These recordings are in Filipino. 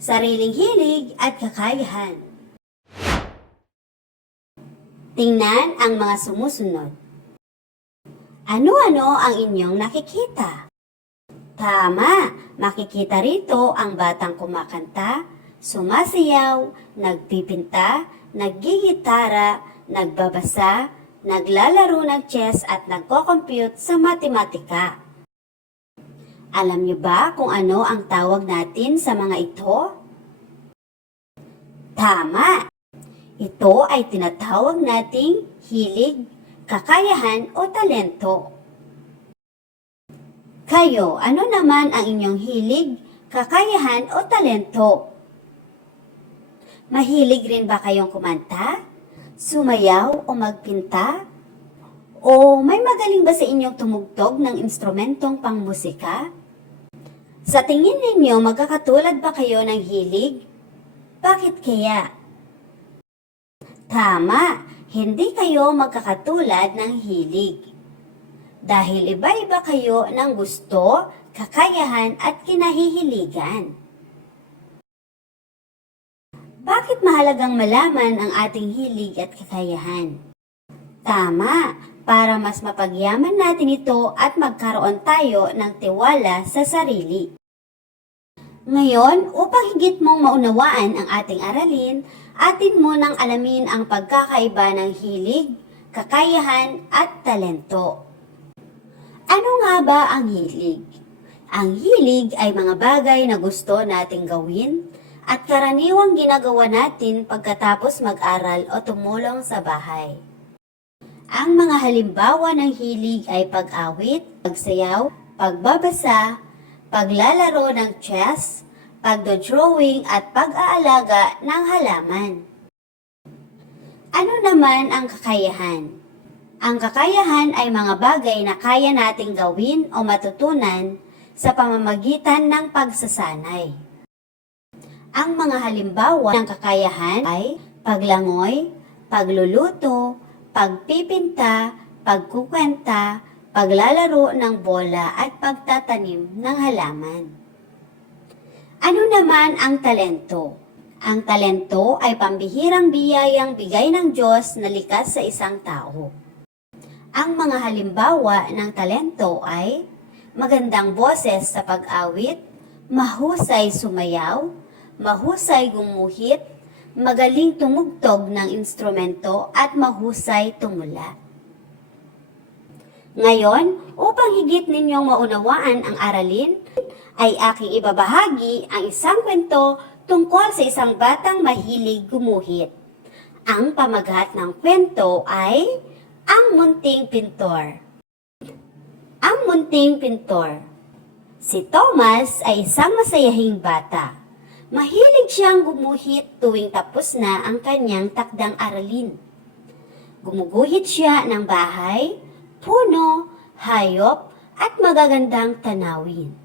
sariling hilig at kakayahan. Tingnan ang mga sumusunod. Ano-ano ang inyong nakikita? Tama, makikita rito ang batang kumakanta, sumasayaw, nagpipinta, naggigitara, nagbabasa, naglalaro ng chess at nagko-compute sa matematika. Alam niyo ba kung ano ang tawag natin sa mga ito? Tama! Ito ay tinatawag nating hilig, kakayahan o talento. Kayo, ano naman ang inyong hilig, kakayahan o talento? Mahilig rin ba kayong kumanta, sumayaw o magpinta? O may magaling ba sa inyong tumugtog ng instrumentong pangmusika? Sa tingin ninyo, magkakatulad ba kayo ng hilig? Bakit kaya? Tama, hindi kayo magkakatulad ng hilig. Dahil iba-iba kayo ng gusto, kakayahan at kinahihiligan. Bakit mahalagang malaman ang ating hilig at kakayahan? Tama, para mas mapagyaman natin ito at magkaroon tayo ng tiwala sa sarili. Ngayon, upang higit mong maunawaan ang ating aralin, atin munang alamin ang pagkakaiba ng hilig, kakayahan at talento. Ano nga ba ang hilig? Ang hilig ay mga bagay na gusto nating gawin at karaniwang ginagawa natin pagkatapos mag-aral o tumulong sa bahay. Ang mga halimbawa ng hilig ay pag-awit, pagsayaw, pagbabasa, paglalaro ng chess, pagdodrawing at pag-aalaga ng halaman. Ano naman ang kakayahan? Ang kakayahan ay mga bagay na kaya nating gawin o matutunan sa pamamagitan ng pagsasanay. Ang mga halimbawa ng kakayahan ay paglangoy, pagluluto, pagpipinta, pagkukwenta, paglalaro ng bola at pagtatanim ng halaman. Ano naman ang talento? Ang talento ay pambihirang biyayang bigay ng Diyos na likas sa isang tao. Ang mga halimbawa ng talento ay magandang boses sa pag-awit, mahusay sumayaw, mahusay gumuhit, magaling tumugtog ng instrumento at mahusay tumula. Ngayon, upang higit ninyong maunawaan ang aralin, ay aking ibabahagi ang isang kwento tungkol sa isang batang mahilig gumuhit. Ang pamagat ng kwento ay Ang Munting Pintor. Ang Munting Pintor. Si Thomas ay isang masayahing bata. Mahilig siyang gumuhit tuwing tapos na ang kanyang takdang aralin. Gumuguhit siya ng bahay, puno, hayop, at magagandang tanawin.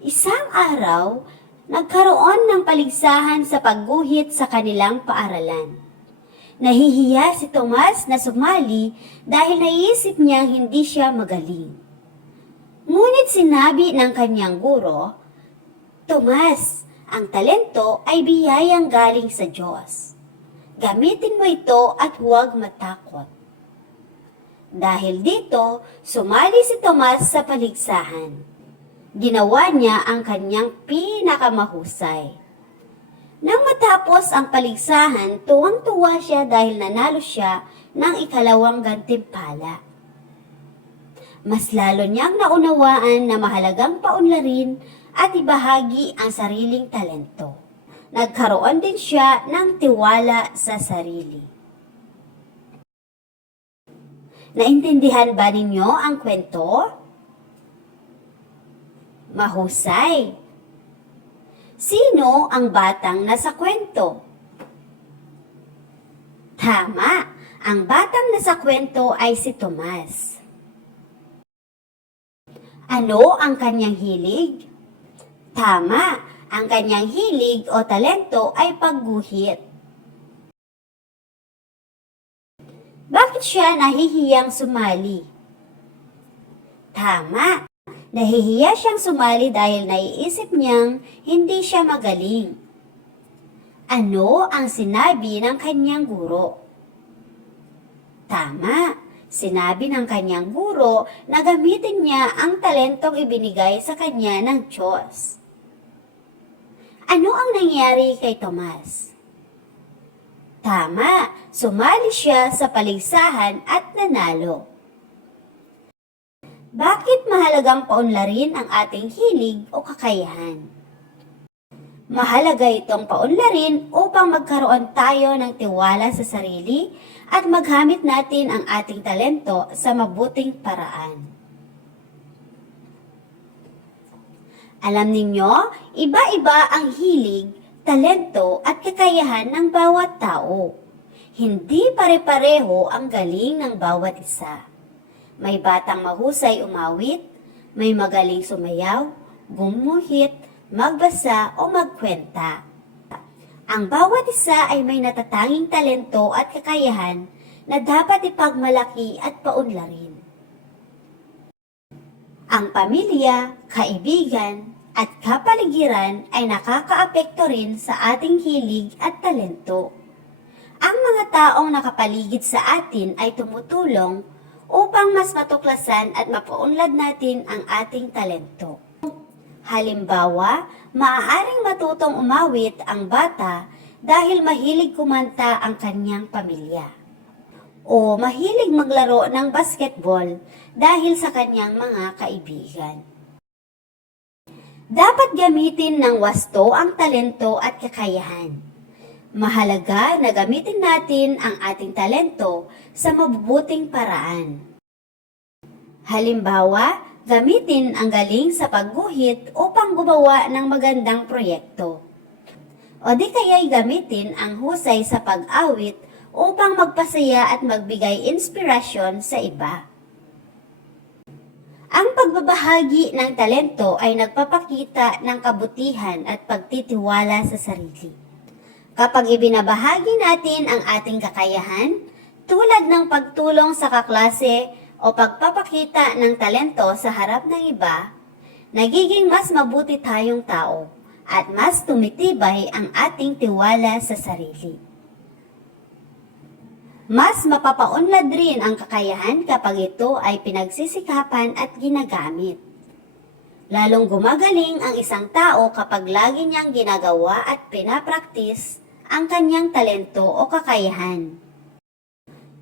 Isang araw, nagkaroon ng paligsahan sa pagguhit sa kanilang paaralan. Nahihiya si Tomas na sumali dahil naisip niyang hindi siya magaling. Ngunit sinabi ng kanyang guro, Tomas, ang talento ay biyayang galing sa Diyos. Gamitin mo ito at huwag matakot. Dahil dito, sumali si Tomas sa paligsahan. Ginawa niya ang kanyang pinakamahusay. Nang matapos ang paligsahan, tuwang-tuwa siya dahil nanalo siya ng ikalawang gantimpala. Mas lalo niyang naunawaan na mahalagang paunlarin at ibahagi ang sariling talento. Nagkaroon din siya ng tiwala sa sarili. Naintindihan ba ninyo ang kwento? Mahusay. Sino ang batang nasa kwento? Tama, ang batang nasa kwento ay si Tomas. Ano ang kanyang hilig? Tama, ang kanyang hilig o talento ay pagguhit. Bakit siya nahihiyang sumali? Tama, nahihiya siyang sumali dahil naiisip niyang hindi siya magaling. Ano ang sinabi ng kanyang guro? Tama, sinabi ng kanyang guro na gamitin niya ang talentong ibinigay sa kanya ng Diyos. Ano ang nangyari kay Tomas? Tama, sumali siya sa paligsahan at nanalo. Bakit mahalagang paunlarin ang ating hilig o kakayahan? Mahalaga itong paunlarin upang magkaroon tayo ng tiwala sa sarili at maghamit natin ang ating talento sa mabuting paraan. Alam ninyo, iba-iba ang hilig, talento at kakayahan ng bawat tao. Hindi pare-pareho ang galing ng bawat isa. May batang mahusay umawit, may magaling sumayaw, gumuhit, magbasa o magkwenta. Ang bawat isa ay may natatanging talento at kakayahan na dapat ipagmalaki at paunlarin. Ang pamilya, kaibigan, at kapaligiran ay nakakaapekto rin sa ating hilig at talento. Ang mga taong nakapaligid sa atin ay tumutulong upang mas matuklasan at mapaunlad natin ang ating talento. Halimbawa, maaaring matutong umawit ang bata dahil mahilig kumanta ang kanyang pamilya. O mahilig maglaro ng basketball dahil sa kanyang mga kaibigan. Dapat gamitin ng wasto ang talento at kakayahan. Mahalaga na gamitin natin ang ating talento sa mabubuting paraan. Halimbawa, gamitin ang galing sa pagguhit upang gumawa ng magandang proyekto. O di kaya'y gamitin ang husay sa pag-awit upang magpasaya at magbigay inspirasyon sa iba. Ang pagbabahagi ng talento ay nagpapakita ng kabutihan at pagtitiwala sa sarili. Kapag ibinabahagi natin ang ating kakayahan, tulad ng pagtulong sa kaklase o pagpapakita ng talento sa harap ng iba, nagiging mas mabuti tayong tao at mas tumitibay ang ating tiwala sa sarili. Mas mapapaunlad rin ang kakayahan kapag ito ay pinagsisikapan at ginagamit. Lalong gumagaling ang isang tao kapag lagi niyang ginagawa at pinapraktis ang kanyang talento o kakayahan.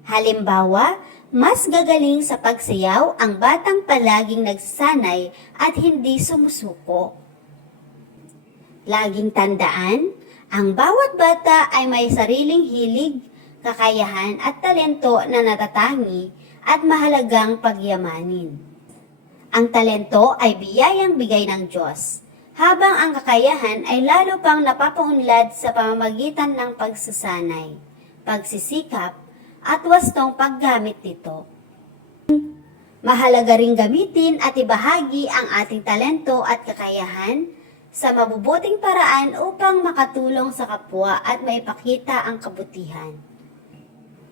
Halimbawa, mas gagaling sa pagsayaw ang batang palaging nagsasanay at hindi sumusuko. Laging tandaan, ang bawat bata ay may sariling hilig, kakayahan at talento na natatangi at mahalagang pagyamanin. Ang talento ay biyayang bigay ng Diyos, habang ang kakayahan ay lalo pang napapaunlad sa pamamagitan ng pagsasanay, pagsisikap, at wastong paggamit nito. Mahalaga ring gamitin at ibahagi ang ating talento at kakayahan sa mabubuting paraan upang makatulong sa kapwa at maipakita ang kabutihan.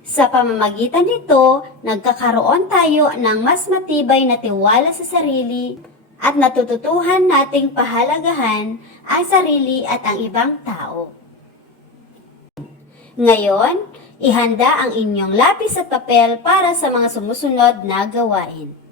Sa pamamagitan nito, nagkakaroon tayo ng mas matibay na tiwala sa sarili at natututuhan nating pahalagahan ang sarili at ang ibang tao. Ngayon, ihanda ang inyong lapis at papel para sa mga sumusunod na gawain.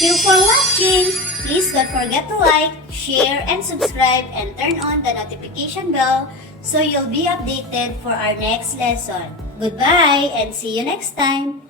Thank you for watching! Please don't forget to like, share, and subscribe and turn on the notification bell so you'll be updated for our next lesson. Goodbye and see you next time!